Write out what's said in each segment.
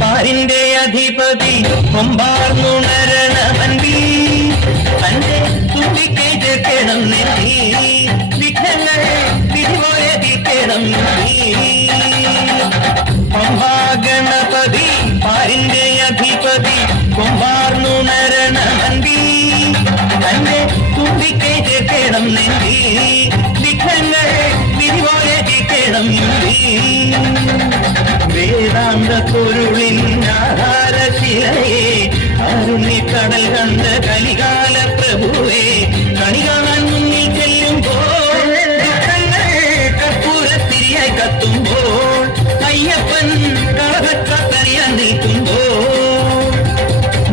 പാരിന്റെ അധിപതി കൊമ്പാർന്നുണരണമൻപി തന്റെ തുമ്പിക്കേണം നെല്ലി വിഘ്നങ്ങൾ വിധിപോയതിക്കണം പമ്പാഗണപതി പാരിന്റെ അധിപതി കൊമ്പാർന്നുണരണമൻപി തന്റെ തുമ്പിക്കേണം നെല്ലി വിഘ്നങ്ങൾ വിധിപോയതിക്കണം വേദാന്ത പൊരുളിൻ ആഹാരശിലയെ അരുണിക്കടൽ കണ്ട കലികാല പ്രഭുവേ കണി കാണാൻ മുന്നിൽ ചെല്ലുമ്പോൾ ദുഃഖങ്ങൾ കർപ്പൂരത്തിരിയായി കത്തുമ്പോൾ അയ്യപ്പൻ കളഭക്കറിയാൻ നിൽക്കുമ്പോൾ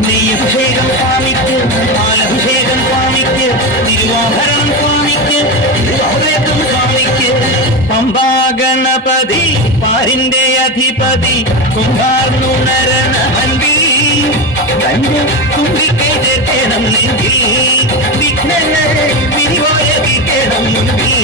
നെയ്യഭിഷേകം സ്വാമിക്ക് പാലഭിഷേകം സ്വാമിക്ക് തിരുവാഭരണം സ്വാമിക്ക് തിരുവാഭരണം സ്വാമിക്ക് പമ്പാഗണപതി പാരിന്റെ അധിപതി കുമ്പാർന്നുണരണമൻപി തന്റെ തുമ്പിക്കേണം നെഞ്ചിൽ വിഘ്നങ്ങൾ വിധിപോയതിക്കണം മുൻപിൽ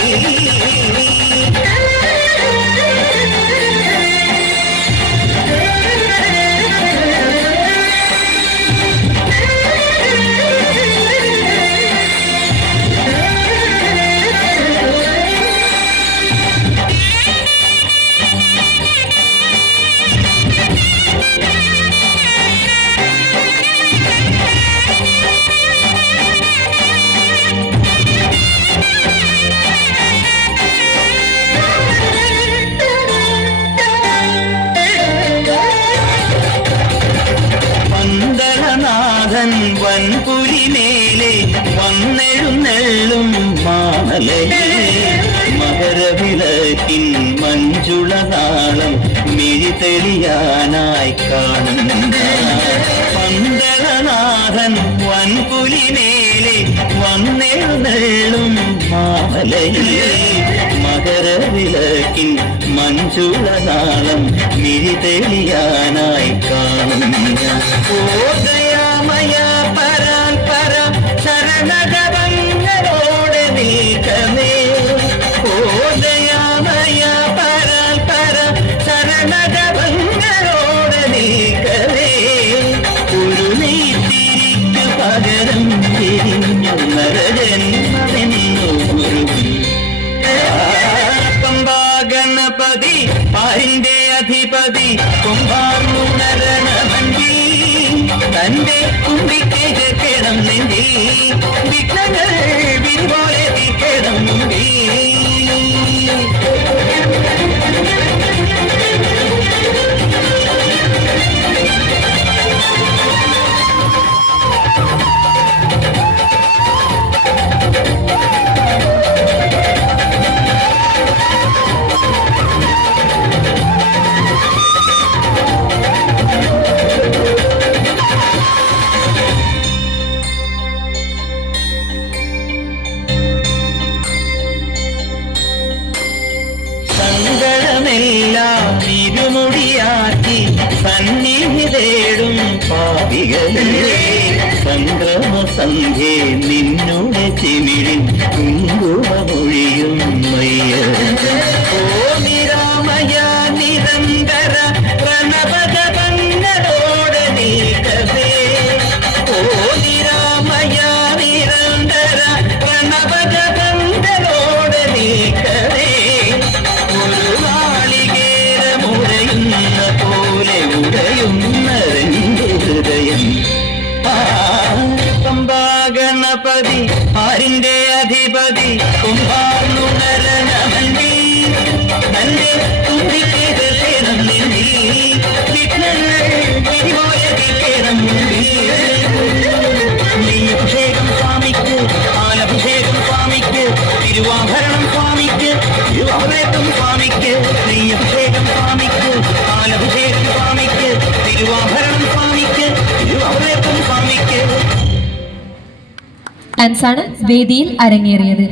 വൻപുലിമേലെ വന്നെഴുന്നെള്ളും മാമലയെ മകരവിളക്കിൻ മഞ്ജുളനാളം മിഴി തെളിയാനായി കാണുന്ന പന്തളനാഥൻ വൻപുലിമേലെ വന്നെഴുന്നെള്ളും മാമലയെ മകരവിളക്കിൻ മഞ്ജുളനാളം മിഴി തെളിയാനായി കാണുന്ന ഓദയാമയ പരാൻ പര ശരണഗവങ്ങളോട് നീക്കമേ ഓദയാമയ പരാൻ പര ശരണഗവങ്ങളോട് നീക്കമേ ഒരു നീത്തിരിക്കു പകരം തിരിഞ്ഞു നരജന്മമെന്നു പമ്പാഗണപതി പാരിന്റെ അധിപതി കൊമ്പാർന്നുണരണമൻപി തന്റെ തുമ്പിക്കേണം നെഞ്ചിൽ വിഘ്നങ്ങൾ വിധിപോയതിക്കണം മുൻപിൽ സങ്കടമെല്ലാം ഇരുമുടിയാക്കി സന്നിധി പാപികളെ സംക്രമസന്ധ്യേ നിന്നുടെ ചിമിഴിൻ കുങ്കുമമൊഴിയും ഓ നിരാമയ നിരന്തര പ്രണവജപങ്ങളോട് നീക്കവേ ഓ നിരാമയ നിരന്തര പ്രണവജപങ്ങളോട് നീക്കവേ ഒരു നാളികേര മുടയുന്ന പോലെ ഉടയുന്ന ഹൃദയം പമ്പാഗണപതി ആരിന്റെ അധിപതി കുമ്പാർന്നുണരണമൻപി തന്റെ തുമ്പിക്കേണം നെഞ്ചിൽ വിഘ്നങ്ങൾ വിധിപോയതിക്കണം മുൻപിൽ നെയ്യഭിഷേകം സ്വാമിക്ക് പാലഭിഷേകം സ്വാമിക്ക് തിരുവാഭരണം സ്വാമിക്ക് തിരുവാഭരണം സ്വാമിക്ക് നെയ്യഭിഷേകം സ്വാമിക്ക് പാലഭിഷേകം സ്വാമിക്ക് തിരുവാഭരണം സ്വാമിക്ക് ഡാൻസാണ് വേദിയിൽ അരങ്ങേറിയത്.